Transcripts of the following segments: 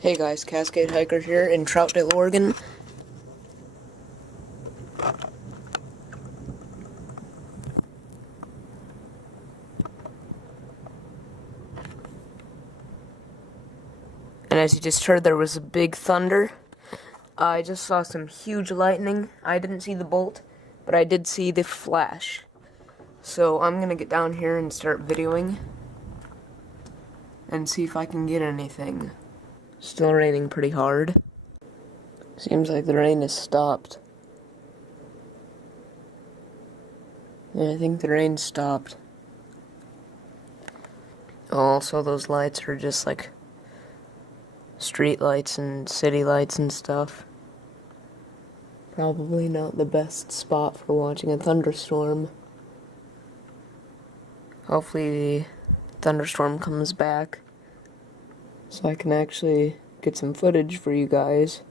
Hey guys, Cascade Hiker here in Troutdale, Oregon. And as you just heard, there was a big thunder. I just saw some huge lightning. I didn't see the bolt, but I did see the flash. So I'm gonna get down here and start videoing and see if I can get anything. Still raining pretty hard. Seems like the rain has stopped. Yeah, I think the rain stopped. Also, those lights are just like street lights and city lights and stuff. Probably not the best spot for watching a thunderstorm. Hopefully the thunderstorm comes back so I can actually get some footage for you guys.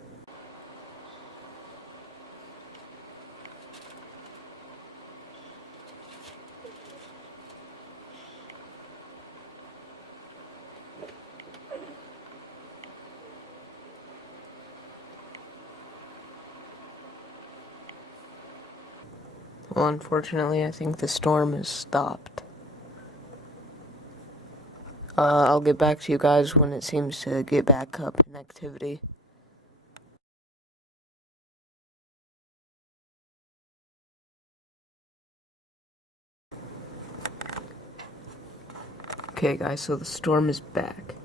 Well, unfortunately, I think the storm has stopped. I'll get back to you guys when it seems to get back up in activity. Okay guys, so the storm is back.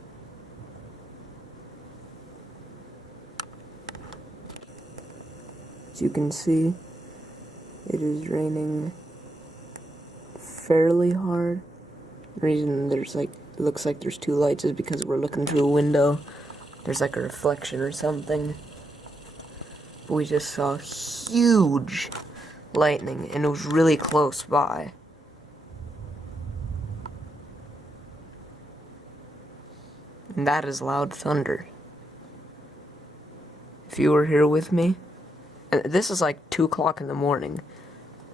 As you can see, it is raining fairly hard. The reason there's it looks like there's two lights is because we're looking through a window. There's like a reflection or something. But we just saw huge lightning, and it was really close by. And that is loud thunder. If you were here with me, and this is like 2 o'clock in the morning.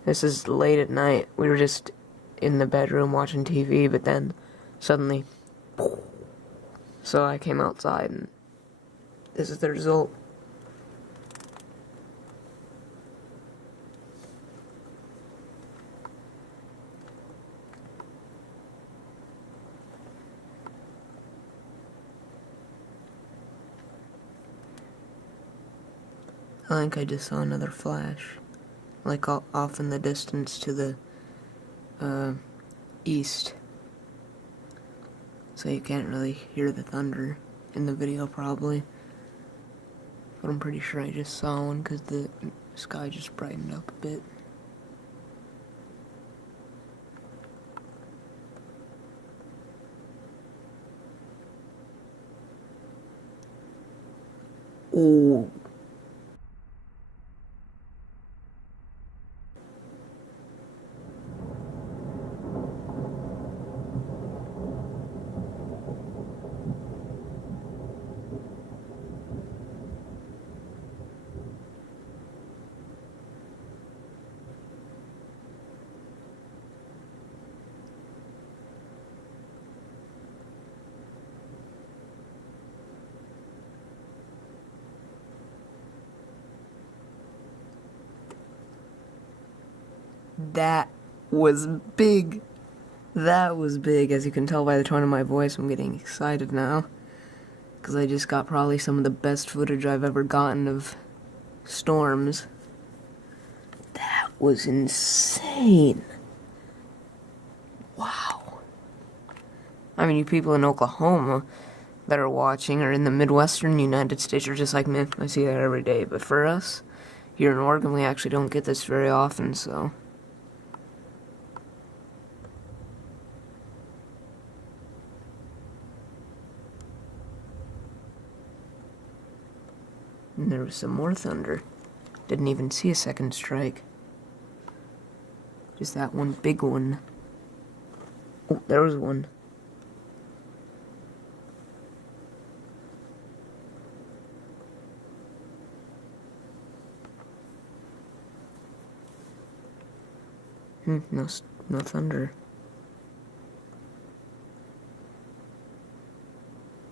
This is late at night. We were just in the bedroom watching TV, but then suddenly, so I came outside, and this is the result. I think I just saw another flash, like off in the distance to the east. So you can't really hear the thunder in the video probably, but I'm pretty sure I just saw one because the sky just brightened up a bit. Oh. That was big. That was big. As you can tell by the tone of my voice, I'm getting excited now. Because I just got probably some of the best footage I've ever gotten of storms. That was insane. Wow. I mean, you people in Oklahoma that are watching or in the Midwestern United States are just like, man, I see that every day. But for us, here in Oregon, we actually don't get this very often, so. And there was some more thunder. Didn't even see a second strike. Just that one big one. Oh, there was one. No thunder.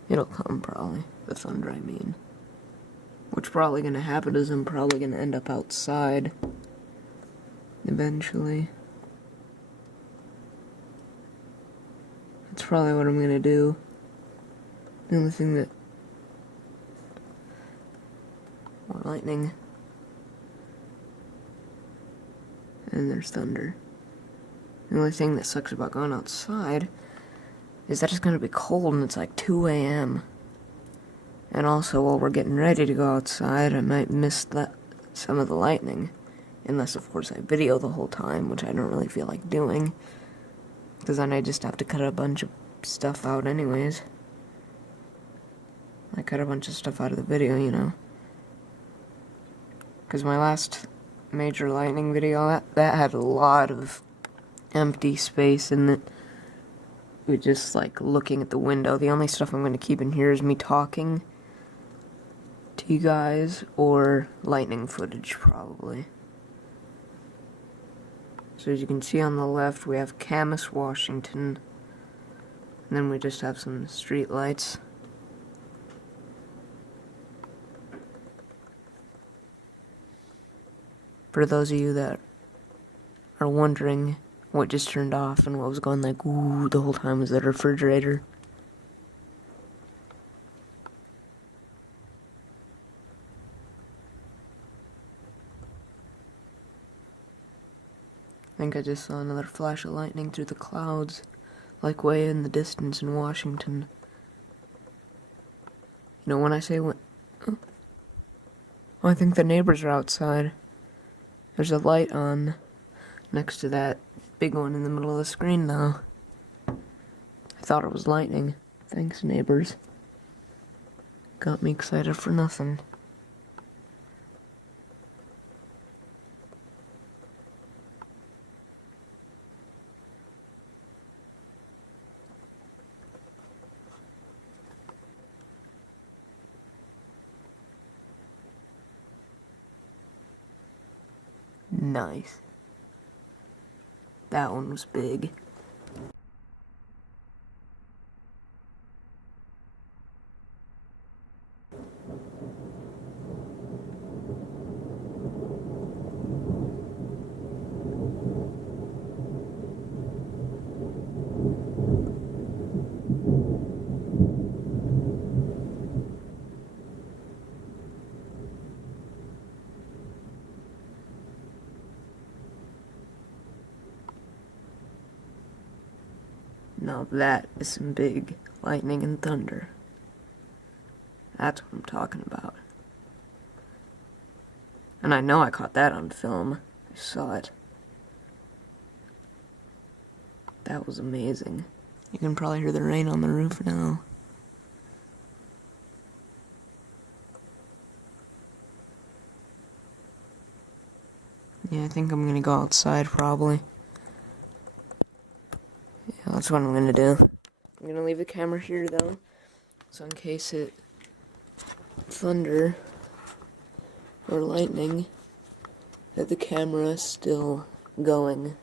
It'll come, probably. The thunder, I mean. What's probably gonna happen is I'm probably gonna end up outside. Eventually. That's probably what I'm gonna do. The only thing that... More lightning. And there's thunder. The only thing that sucks about going outside is that it's gonna be cold and it's like 2 a.m. And also, while we're getting ready to go outside, I might miss some of the lightning. Unless, of course, I video the whole time, which I don't really feel like doing. Because then I just have to cut a bunch of stuff out anyways. I cut a bunch of stuff out of the video, you know. Because my last major lightning video, that had a lot of empty space in it. With just, like, looking at the window. The only stuff I'm going to keep in here is me talking to you guys, or lightning footage, probably. So as you can see on the left, we have Camas, Washington. And then we just have some street lights. For those of you that are wondering what just turned off and what was going like, ooh, the whole time was the refrigerator. I think I just saw another flash of lightning through the clouds, like way in the distance in Washington. You know, when I say oh, I think the neighbors are outside. There's a light on next to that big one in the middle of the screen now. I thought it was lightning. Thanks, neighbors. Got me excited for nothing. Nice. That one was big. Now that is some big lightning and thunder. That's what I'm talking about. And I know I caught that on film. I saw it. That was amazing. You can probably hear the rain on the roof now. Yeah, I think I'm gonna go outside probably. Yeah, that's what I'm gonna do. I'm gonna leave the camera here though, so in case it thunder or lightning, that the camera is still going.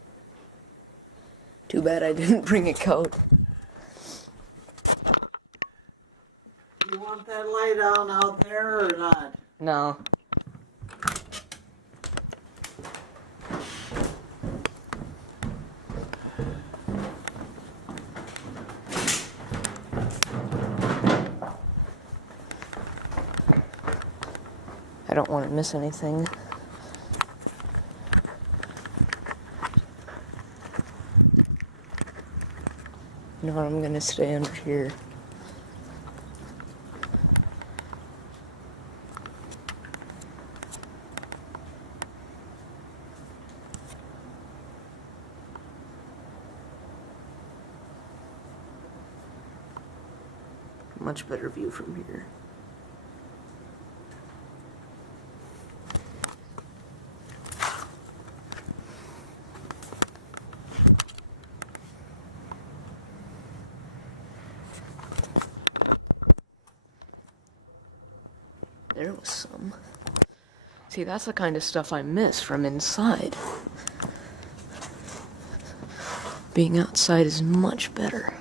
Too bad I didn't bring a coat. You want that light on out there or not? No. I don't want to miss anything. No, I'm gonna stay under here. Much better view from here. There was some. See, that's the kind of stuff I miss from inside. Being outside is much better.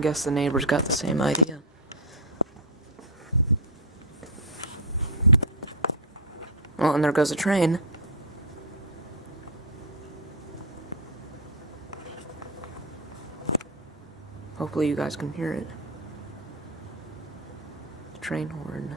I guess the neighbors got the same idea. Well, and there goes a train. Hopefully you guys can hear it. The train horn.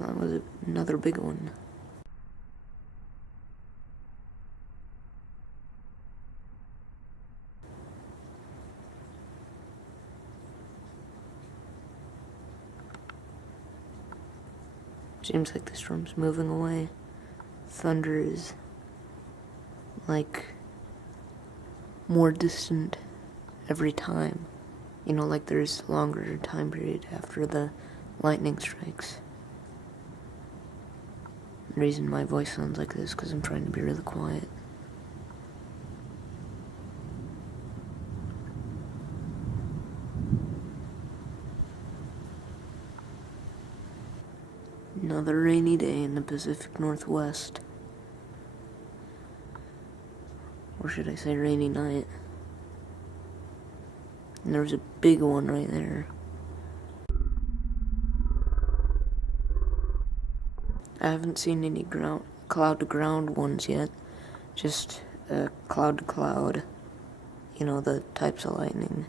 That was another big one. Seems like the storm's moving away. Thunder is like more distant every time. You know, like there's longer time period after the lightning strikes. The reason my voice sounds like this is because I'm trying to be really quiet. Another rainy day in the Pacific Northwest. Or should I say rainy night? And there was a big one right there. I haven't seen any cloud-to-ground ones yet. Just cloud-to-cloud. You know, the types of lightning.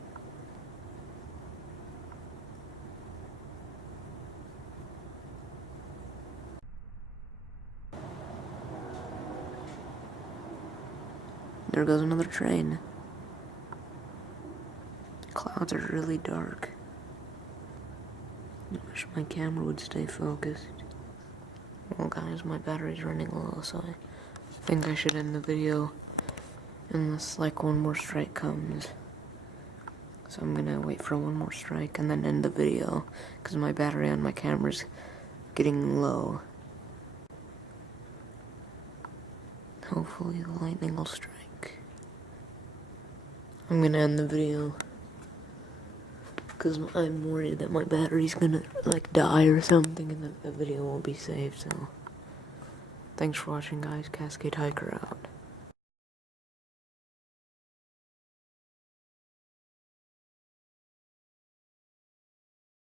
There goes another train. Clouds are really dark. I wish my camera would stay focused. Well guys, my battery's running low, so I think I should end the video unless like one more strike comes. So I'm gonna wait for one more strike and then end the video because my battery on my camera's getting low. Hopefully the lightning will strike. I'm gonna end the video because I'm worried that my battery's gonna like die or something and that the video won't be saved. So thanks for watching guys. Cascade Hiker out.